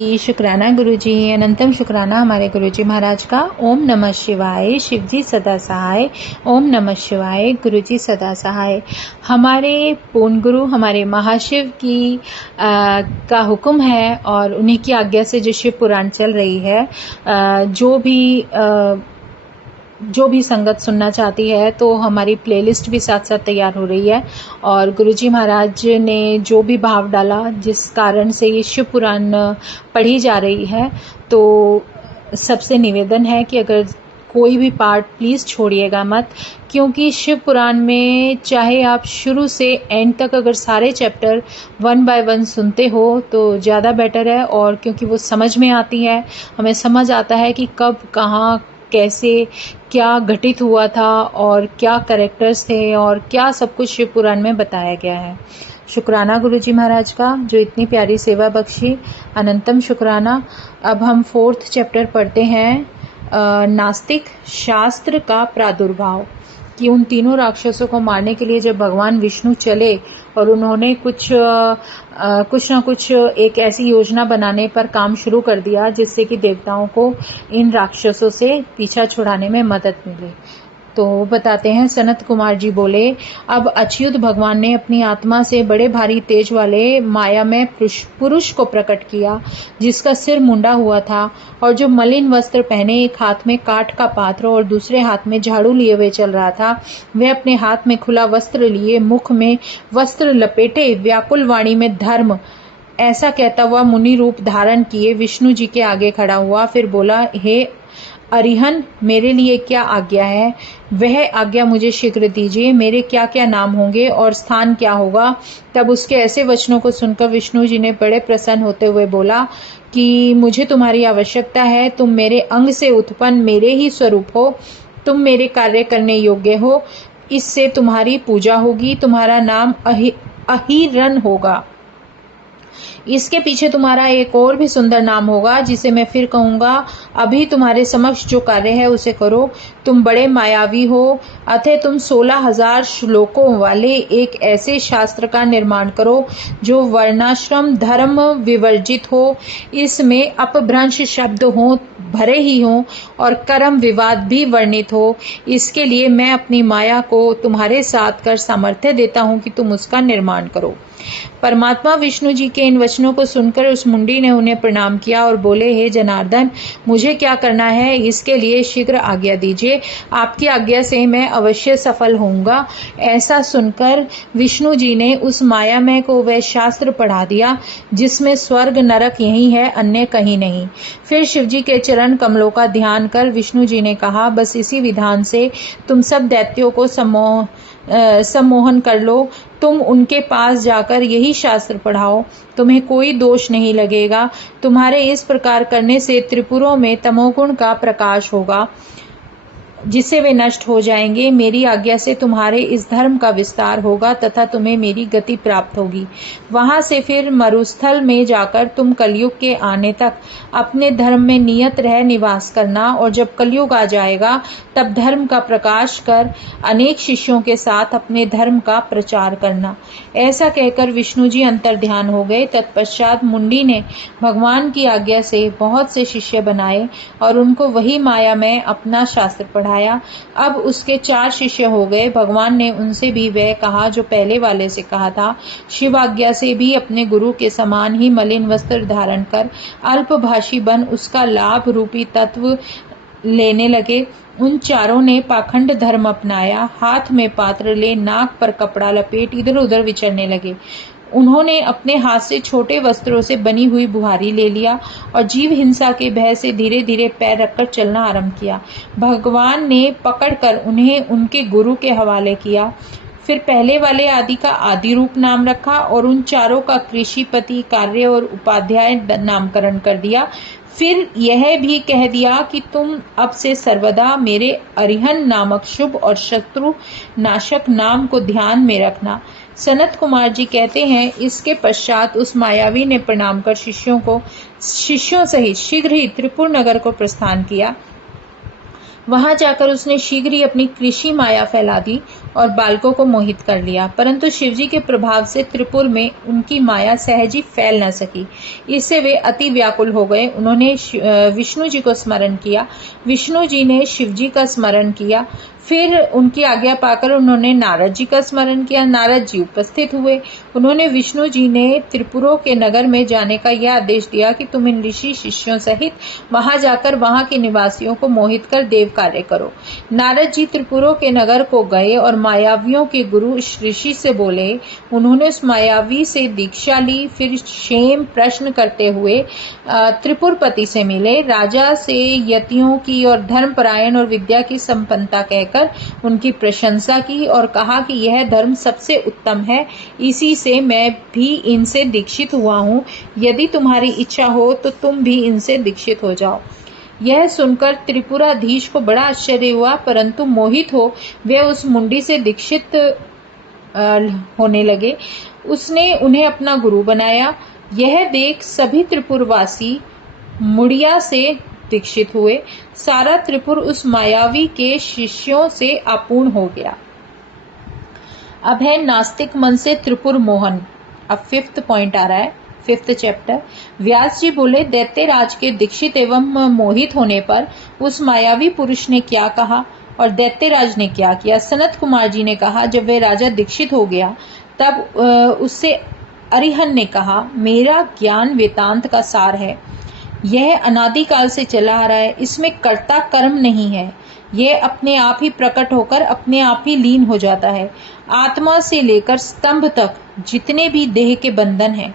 शुक्राना गुरुजी, अनंतम शुक्राना हमारे गुरुजी महाराज का। ओम नमः शिवाय। शिवजी सदा सहाय। ओम नमः शिवाय। गुरुजी सदा सहाय। हमारे पूर्ण गुरु हमारे महाशिव की का हुक्म है और उन्हीं की आज्ञा से जो शिव पुराण चल रही है, जो भी संगत सुनना चाहती है तो हमारी प्लेलिस्ट भी साथ साथ तैयार हो रही है। और गुरुजी महाराज ने जो भी भाव डाला, जिस कारण से ये शिव पुराण पढ़ी जा रही है, तो सबसे निवेदन है कि अगर कोई भी पार्ट प्लीज़ छोड़िएगा मत, क्योंकि शिव पुराण में चाहे आप शुरू से एंड तक अगर सारे चैप्टर 1 बाय 1 सुनते हो तो ज़्यादा बेटर है। और क्योंकि वो समझ में आती है, हमें समझ आता है कि कब कहाँ कैसे क्या घटित हुआ था और क्या कैरेक्टर्स थे और क्या सब कुछ शिव पुराण में बताया गया है। शुक्राना गुरुजी महाराज का जो इतनी प्यारी सेवा बख्शी, अनंतम शुक्राना। अब हम 4th चैप्टर पढ़ते हैं, नास्तिक शास्त्र का प्रादुर्भाव। कि उन तीनों राक्षसों को मारने के लिए जब भगवान विष्णु चले और उन्होंने कुछ ना कुछ एक ऐसी योजना बनाने पर काम शुरू कर दिया जिससे कि देवताओं को इन राक्षसों से पीछा छुड़ाने में मदद मिले। तो बताते हैं, सनत कुमार जी बोले, अब अच्युत भगवान ने अपनी आत्मा से बड़े भारी तेज वाले माया में पुरुष को प्रकट किया, जिसका सिर मुंडा हुआ था और जो मलिन वस्त्र पहने एक हाथ में काठ का पात्र और दूसरे हाथ में झाड़ू लिए हुए चल रहा था। वह अपने हाथ में खुला वस्त्र लिए, मुख में वस्त्र लपेटे, व्याकुल वाणी में धर्म ऐसा कहता हुआ मुनि रूप धारण किए विष्णु जी के आगे खड़ा हुआ। फिर बोला, हे अरिहन, मेरे लिए क्या आज्ञा है? वह आज्ञा मुझे शीघ्र दीजिए। मेरे क्या क्या नाम होंगे और स्थान क्या होगा? तब उसके ऐसे वचनों को सुनकर विष्णु जी ने बड़े प्रसन्न होते हुए बोला कि मुझे तुम्हारी आवश्यकता है। तुम मेरे अंग से उत्पन्न मेरे ही स्वरूप हो। तुम मेरे कार्य करने योग्य हो। इससे तुम्हारी पूजा होगी। तुम्हारा नाम अहिरन होगा। इसके पीछे तुम्हारा एक और भी सुंदर नाम होगा, जिसे मैं फिर कहूंगा। अभी तुम्हारे समक्ष जो कार्य है उसे करो। तुम बड़े मायावी हो, अतः तुम 16,000 श्लोकों वाले एक ऐसे शास्त्र का निर्माण करो जो वर्णाश्रम धर्म विवर्जित हो, इसमें अपभ्रंश शब्द हो भरे ही हो और कर्म विवाद भी वर्णित हो। इसके लिए मैं अपनी माया को तुम्हारे साथ कर सामर्थ्य देता हूं कि तुम उसका निर्माण करो। परमात्मा विष्णु जी के इन वचनों को सुनकर उस मुंडी ने उन्हें प्रणाम किया और बोले, हे जनार्दन, मुझे क्या करना है इसके लिए शीघ्र आज्ञा दीजिए। आपकी आज्ञा से मैं अवश्य सफल होऊंगा। ऐसा सुनकर विष्णु जी ने उस मायामय को वह शास्त्र पढ़ा दिया जिसमें स्वर्ग नरक यही है, अन्य कहीं नहीं। फिर शिवजी के चरण कमलों का ध्यान कर विष्णु जी ने कहा, बस इसी विधान से तुम सब दैत्यों को सम्मोहन कर लो। तुम उनके पास जाकर यही शास्त्र पढ़ाओ, तुम्हें कोई दोष नहीं लगेगा। तुम्हारे इस प्रकार करने से त्रिपुरों में तमोगुण का प्रकाश होगा, जिससे वे नष्ट हो जाएंगे। मेरी आज्ञा से तुम्हारे इस धर्म का विस्तार होगा तथा तुम्हें मेरी गति प्राप्त होगी। वहां से फिर मरुस्थल में जाकर तुम कलयुग के आने तक अपने धर्म में नियत रह निवास करना, और जब कलयुग आ जाएगा तब धर्म का प्रकाश कर अनेक शिष्यों के साथ अपने धर्म का प्रचार करना। ऐसा कहकर विष्णु जी अंतर ध्यान हो गए। तत्पश्चात मुंडी ने भगवान की आज्ञा से बहुत से शिष्य बनाए और उनको वही माया में अपना शास्त्र पढ़ाया। अब उसके 4 शिष्य हो गए। भगवान ने उनसे भी वह कहा जो पहले वाले से कहा था। शिव आज्ञा से भी अपने गुरु के समान ही मलिन वस्त्र धारण कर अल्पभाषी बन उसका लाभ रूपी तत्व लेने लगे। उन चारों ने पाखंड धर्म अपनाया, हाथ में पात्र ले नाक पर कपड़ा लपेट इधर उधर विचरने लगे। उन्होंने अपने हाथ से छोटे वस्त्रों से बनी हुई बुहारी ले लिया और जीव हिंसा के भय से धीरे धीरे पैर रखकर चलना आरंभ किया। भगवान ने पकड़कर उन्हें उनके गुरु के हवाले किया। फिर पहले वाले आदि का आदि रूप नाम रखा और उन चारों का कृषिपति, कार्य और उपाध्याय नामकरण कर दिया। फिर यह भी कह दिया कि तुम अब से सर्वदा मेरे अरिहन नामक शुभ और शत्रु नाशक नाम को ध्यान में रखना। सनत कुमार जी कहते हैं, इसके पश्चात उस मायावी ने प्रणाम कर शिष्यों सहित शीघ्र ही त्रिपुर नगर को प्रस्थान किया। वहां जाकर उसने शीघ्र ही अपनी कृषि माया फैला दी और बालकों को मोहित कर लिया, परंतु शिवजी के प्रभाव से त्रिपुर में उनकी माया सहज ही फैल न सकी। इससे वे अति व्याकुल हो गए। उन्होंने विष्णु जी को स्मरण किया, विष्णु जी ने शिव जी का स्मरण किया, फिर उनकी आज्ञा पाकर उन्होंने नारद जी का स्मरण किया। नारद जी उपस्थित हुए। उन्होंने विष्णु जी ने त्रिपुरों के नगर में जाने का यह आदेश दिया कि तुम इन ऋषि शिष्यों सहित वहां जाकर वहां के निवासियों को मोहित कर देव कार्य करो। नारद जी त्रिपुरों के नगर को गए और मायावियों के गुरु ऋषि से बोले। उन्होंने उस मायावी से दीक्षा ली, फिर क्षेम प्रश्न करते हुए त्रिपुरपति से मिले। राजा से यतियों की और धर्मपरायण और विद्या की संपन्नता कहकर उनकी प्रशंसा की और कहा कि यह धर्म सबसे उत्तम है, इसी से मैं भी इनसे दीक्षित हुआ हूँ। यदि तुम्हारी इच्छा हो तो तुम भी इनसे दीक्षित हो जाओ। यह सुनकर त्रिपुराधीश को बड़ा आश्चर्य हुआ, परंतु मोहित हो वे उस मुंडी से दीक्षित होने लगे। उसने उन्हें अपना गुरु बनाया। यह देख सभी त्रिपुरवासी मुड़िया से दीक्षित हुए। सारा त्रिपुर उस मायावी के शिष्यों से अपूर्ण हो गया। अब है नास्तिक मन से त्रिपुर मोहन। अब 5th पॉइंट आ रहा है, 5th चैप्टर। व्यास जी बोले, दैत्यराज के दीक्षित एवं मोहित होने पर उस मायावी पुरुष ने क्या कहा और दैत्यराज ने क्या किया। सनत कुमार जी ने कहा, जब वह राजा दीक्षित हो गया तब उससे अरिहन ने कहा, मेरा ज्ञान वेदांत का सार है। यह अनादिकाल से चला आ रहा है, इसमें कर्ता कर्म नहीं है। यह अपने आप ही प्रकट होकर अपने आप ही लीन हो जाता है। आत्मा से लेकर स्तंभ तक जितने भी देह के बंधन हैं,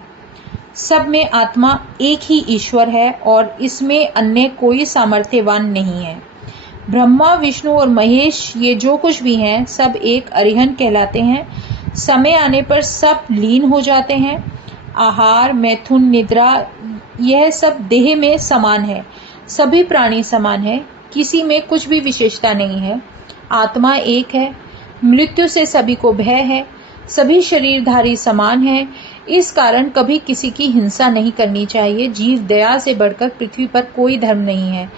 सब में आत्मा एक ही ईश्वर है और इसमें अन्य कोई सामर्थ्यवान नहीं है। ब्रह्मा, विष्णु और महेश ये जो कुछ भी हैं, सब एक अरिहन कहलाते हैं। समय आने पर सब लीन हो जाते हैं। आहार, मैथुन, निद्रा यह सब देह में समान है। सभी प्राणी समान है, किसी में कुछ भी विशेषता नहीं है। आत्मा एक है। मृत्यु से सभी को भय है। सभी शरीरधारी समान हैं। इस कारण कभी किसी की हिंसा नहीं करनी चाहिए। जीव दया से बढ़कर पृथ्वी पर कोई धर्म नहीं है।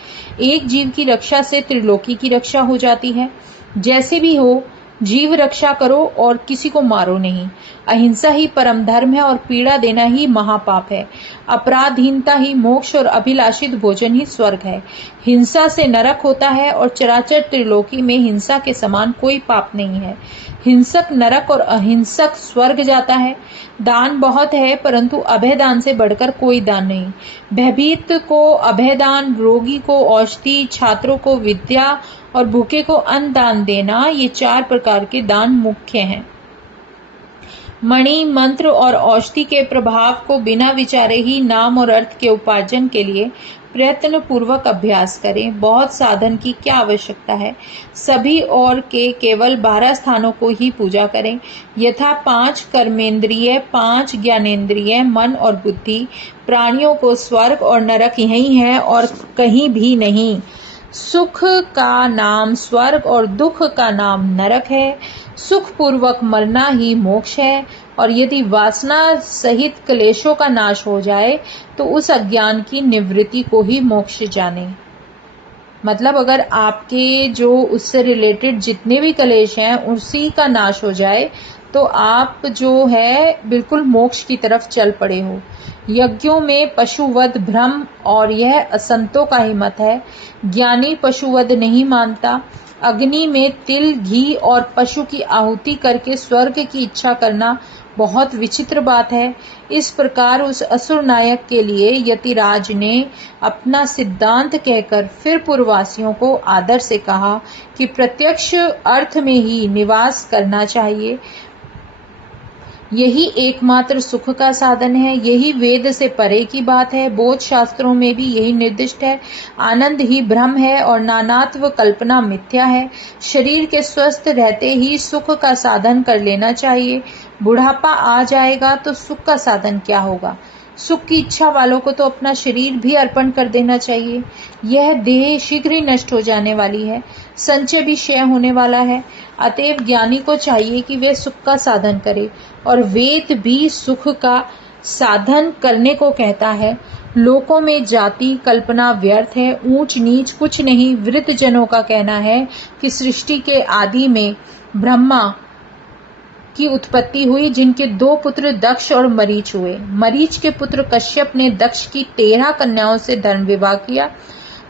एक जीव की रक्षा से त्रिलोकी की रक्षा हो जाती है। जैसे भी हो, जीव रक्षा करो और किसी को मारो नहीं। अहिंसा ही परम धर्म है और पीड़ा देना ही महापाप है। अपराधहीनता ही मोक्ष और अभिलाषित भोजन ही स्वर्ग है। हिंसा से नरक होता है और चराचर त्रिलोकी में हिंसा के समान कोई पाप नहीं है। हिंसक नरक और अहिंसक स्वर्ग जाता है। दान बहुत है, परंतु अभयदान से बढ़कर कोई दान नहीं। भयभीत को अभयदान, रोगी को औषधि, छात्रों को विद्या और भूखे को अन्न दान देना, ये 4 प्रकार के दान मुख्य हैं। मणि, मंत्र और औषधि के प्रभाव को बिना विचारे ही नाम और अर्थ के उपार्जन के लिए प्रयत्न पूर्वक अभ्यास करें। बहुत साधन की क्या आवश्यकता है। सभी और के केवल 12 स्थानों को ही पूजा करें, यथा 5 कर्मेंद्रिय, 5 ज्ञानेंद्रिय, मन और बुद्धि। प्राणियों को स्वर्ग और नरक यही है और कहीं भी नहीं। सुख का नाम स्वर्ग और दुख का नाम नरक है। सुख पूर्वक मरना ही मोक्ष है और यदि वासना सहित क्लेशों का नाश हो जाए तो उस अज्ञान की निवृत्ति को ही मोक्ष जाने। मतलब अगर आपके जो उससे रिलेटेड जितने भी क्लेश हैं उसी का नाश हो जाए तो आप जो है बिल्कुल मोक्ष की तरफ चल पड़े हो। यज्ञों में पशुवध भ्रम और यह असंतों का ही मत है। ज्ञानी पशुवध नहीं मानता। अग्नि में तिल, घी और पशु की आहुति करके स्वर्ग की इच्छा करना बहुत विचित्र बात है। इस प्रकार उस असुर नायक के लिए यतिराज ने अपना सिद्धांत कहकर फिर पूर्ववासियों को आदर से कहा कि प्रत्यक्ष अर्थ में ही निवास करना चाहिए। यही एकमात्र सुख का साधन है। यही वेद से परे की बात है। बोध शास्त्रों में भी यही निर्दिष्ट है। आनंद ही ब्रह्म है और नानात्व कल्पना मिथ्या है। शरीर के स्वस्थ रहते ही सुख का साधन कर लेना चाहिए। बुढ़ापा आ जाएगा तो सुख का साधन क्या होगा। सुख की इच्छा वालों को तो अपना शरीर भी अर्पण कर देना चाहिए। यह देह शीघ्र ही नष्ट हो जाने वाली है। संचय भी क्षय होने वाला है। अतएव ज्ञानी को चाहिए कि वे सुख का साधन करे और वेद भी सुख का साधन करने को कहता है। लोकों में जाति कल्पना व्यर्थ है। ऊंच नीच कुछ नहीं। वृद्ध जनों का कहना है कि सृष्टि के आदि में ब्रह्मा की उत्पत्ति हुई, जिनके 2 पुत्र दक्ष और मरीच हुए। मरीच के पुत्र कश्यप ने दक्ष की 13 कन्याओं से धर्म विवाह किया।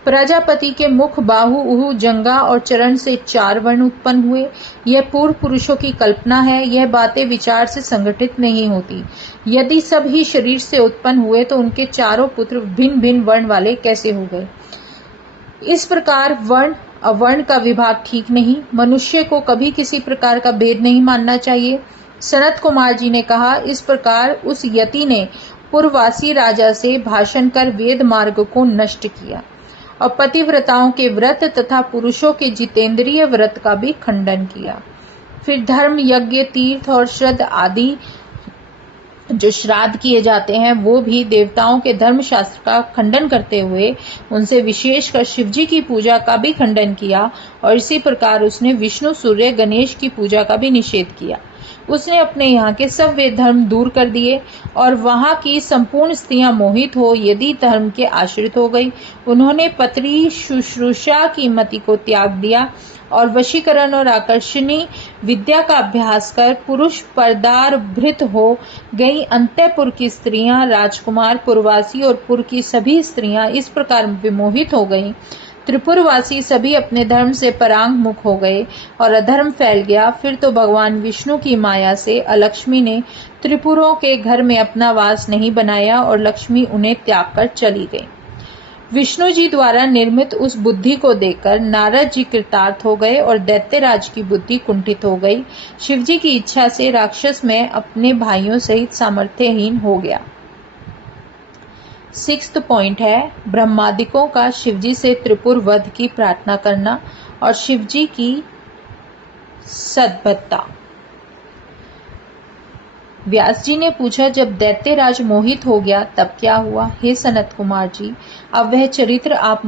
प्रजापति के मुख, बाहु, उहु, जंगा और चरण से 4 वर्ण उत्पन्न हुए। यह पूर्व पुरुषों की कल्पना है, यह बातें विचार से संगठित नहीं होती। यदि सब ही शरीर से उत्पन्न हुए तो उनके चारों पुत्र भिन्न भिन्न वर्ण वाले कैसे हो गए? इस प्रकार वर्ण अवर्ण का विभाग ठीक नहीं। मनुष्य को कभी किसी प्रकार का भेद नहीं मानना चाहिए। सनत कुमार जी ने कहा, इस प्रकार उस यति ने पूर्ववासी राजा से भाषण कर वेद मार्ग को नष्ट किया और पतिव्रताओं के व्रत तथा पुरुषों के जितेंद्रिय व्रत का भी खंडन किया। फिर धर्म, यज्ञ, तीर्थ और श्राद्ध आदि जो श्राद्ध किए जाते हैं वो भी देवताओं के धर्म शास्त्र का खंडन करते हुए उनसे विशेषकर शिवजी की पूजा का भी खंडन किया और इसी प्रकार उसने विष्णु, सूर्य, गणेश की पूजा का भी निषेध किया। उसने अपने यहाँ के सब वे धर्म दूर कर दिए और वहाँ की संपूर्ण स्त्रियां मोहित हो यदि धर्म के आश्रित हो गई। उन्होंने पत्री शुश्रूषा की मति को त्याग दिया और वशीकरण और आकर्षणी विद्या का अभ्यास कर पुरुष परदार भृत हो गई। अंतःपुर की स्त्रियां, राजकुमार, पुरवासी और पुर की सभी स्त्रियां इस प्रकार विमोहित हो गईं। त्रिपुरवासी सभी अपने धर्म से परांग मुख हो गए और अधर्म फैल गया। फिर तो भगवान विष्णु की माया से अलक्ष्मी ने त्रिपुरों के घर में अपना वास नहीं बनाया और लक्ष्मी उन्हें त्याग कर चली गई। विष्णु जी द्वारा निर्मित उस बुद्धि को देखकर नारद जी कृतार्थ हो गए और दैत्यराज की बुद्धि कुंठित हो गई। शिवजी की इच्छा से राक्षस में अपने भाइयों सहित सामर्थ्यहीन हो गया। 6th पॉइंट है ब्रह्मादिकों का शिवजी से त्रिपुर वध की प्रार्थना करना और शिवजी की सद्भक्ता। व्यास जी ने पूछा, जब दैत्यराज मोहित हो गया तब क्या हुआ? हे सनत कुमार जी, अब वह चरित्र आप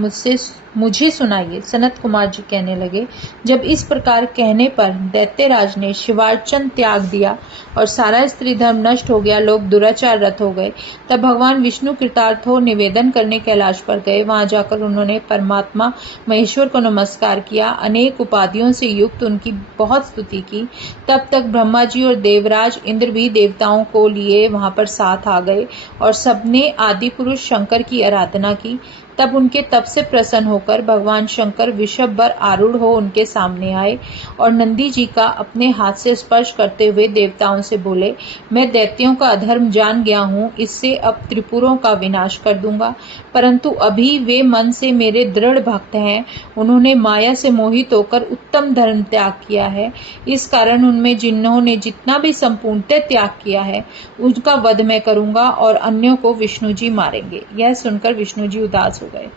मुझे सुनाइए। सनत कुमार जी कहने लगे, जब इस प्रकार कहने पर दैत्यराज ने शिवार्चन त्याग दिया और सारा स्त्री धर्म नष्ट हो गया, लोग दुराचार रत हो गए, तब भगवान विष्णु कृतार्थ हो निवेदन करने कैलाश पर गए। वहां जाकर उन्होंने परमात्मा महेश्वर को नमस्कार किया, अनेक उपाधियों से युक्त उनकी बहुत स्तुति की। तब तक ब्रह्मा जी और देवराज इंद्र भी देवताओं को लिए वहां पर साथ आ गए और सबने आदि पुरुष शंकर की आराधना की। तब उनके तप से प्रसन्न होकर भगवान शंकर विषभ पर आरूढ़ हो उनके सामने आए और नंदी जी का अपने हाथ से स्पर्श करते हुए देवताओं से बोले, मैं दैत्यों का अधर्म जान गया हूँ, इससे अब त्रिपुरों का विनाश कर दूंगा। परंतु अभी वे मन से मेरे दृढ़ भक्त हैं, उन्होंने माया से मोहित होकर उत्तम धर्म त्याग किया है। इस कारण उनमें जिन्होंने जितना भी संपूर्णतः त्याग किया है उनका वध मैं करूंगा और अन्यों को विष्णु जी मारेंगे। यह सुनकर विष्णु जी उदास हो गए।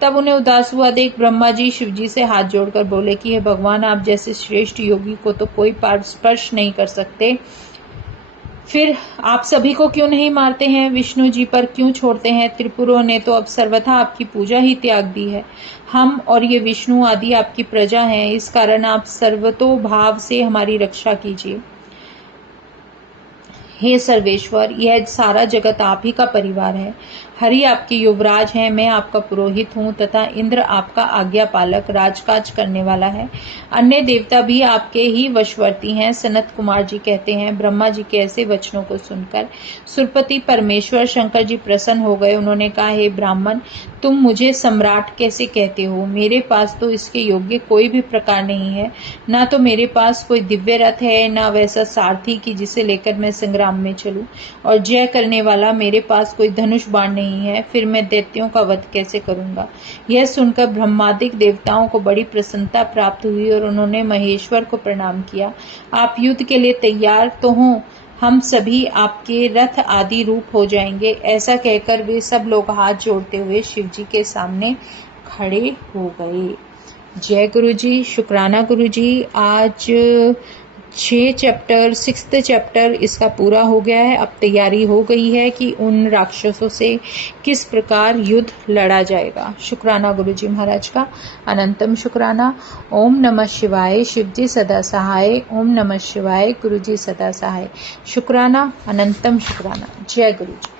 तब उन्हें उदास हुआ देख ब्रह्मा जी शिवजी से हाथ जोड़कर बोले कि हे भगवान, आप जैसे श्रेष्ठ योगी को तो कोई स्पर्श नहीं कर सकते, फिर आप सभी को क्यों नहीं मारते हैं? विष्णु जी पर क्यों छोड़ते हैं? त्रिपुरों ने तो अब सर्वथा आपकी पूजा ही त्याग दी है। हम और ये विष्णु आदि आपकी प्रजा हैं, इस कारण आप सर्वतोभाव से हमारी रक्षा कीजिए। हे सर्वेश्वर, यह सारा जगत आप ही का परिवार है। हरि आपके युवराज हैं, मैं आपका पुरोहित हूँ तथा इंद्र आपका आज्ञा पालक राजकाज करने वाला है। अन्य देवता भी आपके ही वशवर्ती हैं। सनत कुमार जी कहते हैं, ब्रह्मा जी के ऐसे वचनों को सुनकर सुरपति परमेश्वर शंकर जी प्रसन्न हो गए। उन्होंने कहा, हे ब्राह्मण, तुम मुझे सम्राट कैसे कहते हो? मेरे पास तो इसके योग्य कोई भी प्रकार नहीं है। ना तो मेरे पास कोई दिव्य रथ है, ना वैसा सारथी कि जिसे लेकर मैं संग्राम में चलूं, और जय करने वाला मेरे पास कोई धनुष बाण नहीं है। फिर मैं दैत्यों का वध कैसे करूंगा? यह सुनकर ब्रह्मादिक देवताओं को बड़ी प्रसन्नता प्राप्त हुई और उन्होंने महेश्वर को प्रणाम किया। आप युद्ध के लिए तैयार तो हों, हम सभी आपके रथ आदि रूप हो जाएंगे। ऐसा कहकर वे सब लोग हाथ जोड़ते हुए शिव जी के सामने खड़े हो गए। जय गुरु जी, शुक्राना गुरु जी। आज 6th चैप्टर इसका पूरा हो गया है। अब तैयारी हो गई है कि उन राक्षसों से किस प्रकार युद्ध लड़ा जाएगा। शुक्राना गुरु जी महाराज का अनंतम शुक्राना। ओम नमः शिवाय। शिव जी सदा सहाय। ओम नमः शिवाय। गुरु जी सदा सहाय। शुक्राना, अनंतम शुक्राना। जय गुरु जी।